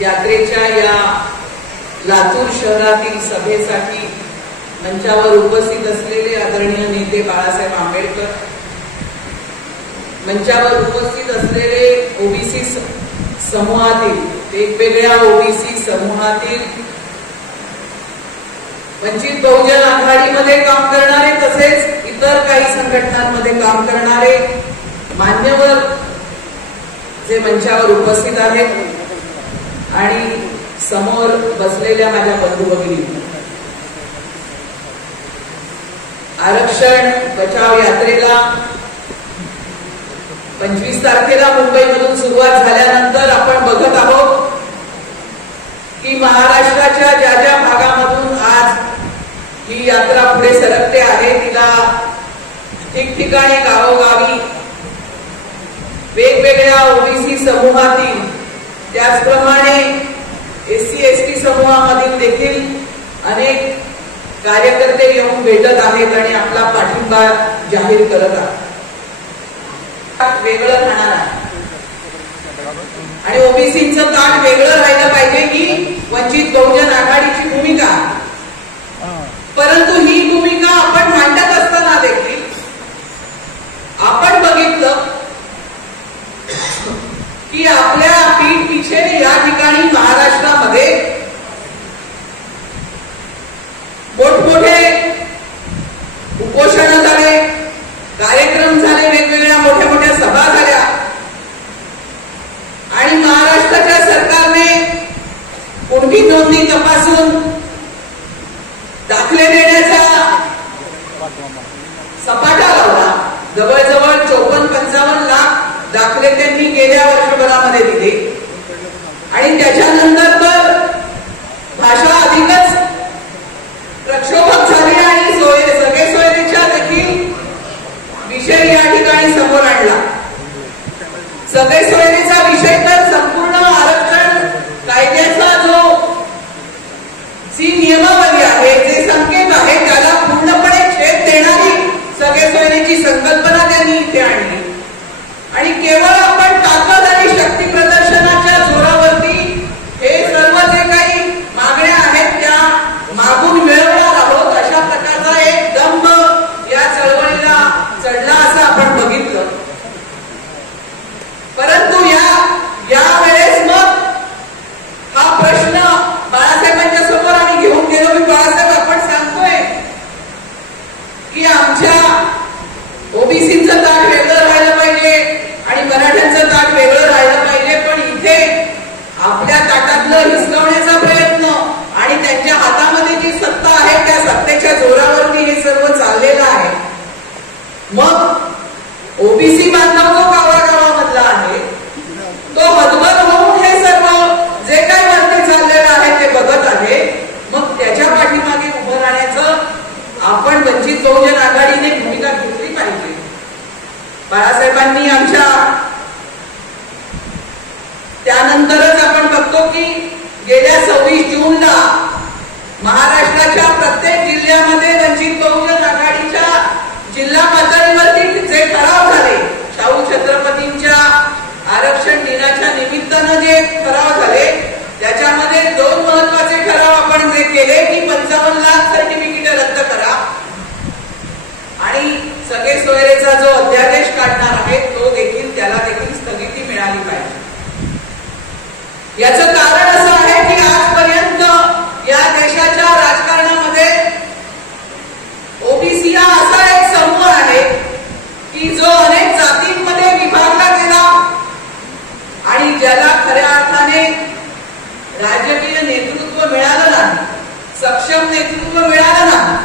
यात्रेच्या या लातूर शहरातील सभेसाठी मंचावर उपस्थित असलेले आदरणीय नेते बाळासाहेब आंबेडकर, मंचावर उपस्थित असलेले ओबीसी समूहातील वेगवेगळ्या ओबीसी समूहातील वंचित बहुजन आघाडीमध्ये काम करणारे तसेच इतर काही संघटनांमध्ये काम करणारे मान्यवर जे मंचावर उपस्थित आहेत आणि समोर बसलेल्या माझ्या बंधू भगिनी, आरक्षण बचाव यात्रेला 25 तारखेला मुंबईमधून सुरुवात झाल्यानंतर आपण बघत आहोत की महाराष्ट्राच्या ज्या ज्या भागामधून आज ही यात्रा पुढे सरकते आहे तिला ठिकठिकाणी गावोगावी वेगवेगळ्या ओबीसी समूहातील त्याचप्रमाणे एससी एसटी समूहामधील देखील अनेक कार्यकर्ते येऊन भेटत आहेत आणि आपला पाठिंबा जाहीर करत आहेत. वेगळं राहणार आहे आणि ओबीसीचं ताट वेगळं राहिलं पाहिजे ही वंचित बहुजन आघाडीची भूमिका. परंतु ही भूमिका आपण मांडत असताना देखील आपण बघितलं की आपल्या पीठ पिछे या ठिकाणी महाराष्ट्रामध्ये मोठमोठे उपोषण झाले, कार्यक्रम झाले, वेगवेगळ्या मोठ्या मोठ्या सभा झाल्या आणि महाराष्ट्राच्या सरकारने कुणबी नोंदणी तपासून दाखले देण्याचा सपाटा लावला. जवळजवळ 54-55 लाख दाखले त्यांनी गेल्या वर्षभरामध्ये दिले आणि त्याच्यानंतर तर भाषा अधिकच प्रक्षोभक झाली आणि सगळे सोयरीच्या देखील विषय या ठिकाणी समोर आणला. सगळे सोयरीचा विषय तर संपूर्ण आरक्षण कायद्याचा जो नियमावली आहे, जे संकेत आहे, त्याला पूर्णपणे छेद देणारी सगळे सोयरीची संकल्पना त्यांनी इथे आणली आणि केवळ आपण ताकद आणि शक्ती प्रदर्शनाच्या जोरावरती हे सर्व जे काही मागण्या आहेत त्या मागून मिळवणार आहोत अशा प्रकारचा एक दंभ या चळवळीला चढला असं आपण बघितलं. परंतु या वेळेस मग हा प्रश्न बाळासाहेबांच्या समोर आम्ही घेऊन गेलो की बाळासाहेब आपण सांगतोय की आमच्या ओबीसीचं ताट वेगळं राहिलं पाहिजे आणि मराठ्यांचं ताट वेगळं राहिलं पाहिजे, पण इथे आपल्या ताटातलं हिसकवण्याचा प्रयत्न आणि त्यांच्या हातामध्ये जी सत्ता आहे त्या सत्तेच्या जोरावरती हे सर्व चाललेलं आहे. मग ओबीसी बांधव जो गावागावामधला आहे तो हतबल होऊन हे सर्व जे काही वरती चाललेलं आहे ते बघत आहे. मग त्याच्या पाठीमागे उभं राहण्याचं आपण वंचित बहुजन आघाडीने भूमिका घेतली पाहिजे. बाळासाहेबांनी आमच्या त्यानंतरच आपण बघतो की गेल्या 26 जूनला महाराष्ट्राच्या प्रत्येक जिल्ह्यामध्ये वंचित बहुजन आघाडीच्या जिल्हा पातळीवरती जे ठराव झाले, शाहू छत्रपतींच्या आरक्षण दिनाच्या निमित्तानं जे ठराव झाले त्याच्यामध्ये 2 महत्वाचे ठराव आपण जे केले की 55 लाख सर्टिफिकेट रद्द करा आणि सगळे सोयरेचा जो अध्यादेश काढणार आहे तो देखील त्याला देखील स्थगिती मिळाली पाहिजे. याचं कारण असं आहे की आजपर्यंत या देशाच्या राजकारणामध्ये ओबीसी हा असा एक समूह आहे की जो अनेक जातींमध्ये विभागला गेला आणि ज्याला खऱ्या अर्थाने राजकीय नेतृत्व मिळालं नाही, सक्षम नेतृत्व मिळालं नाही.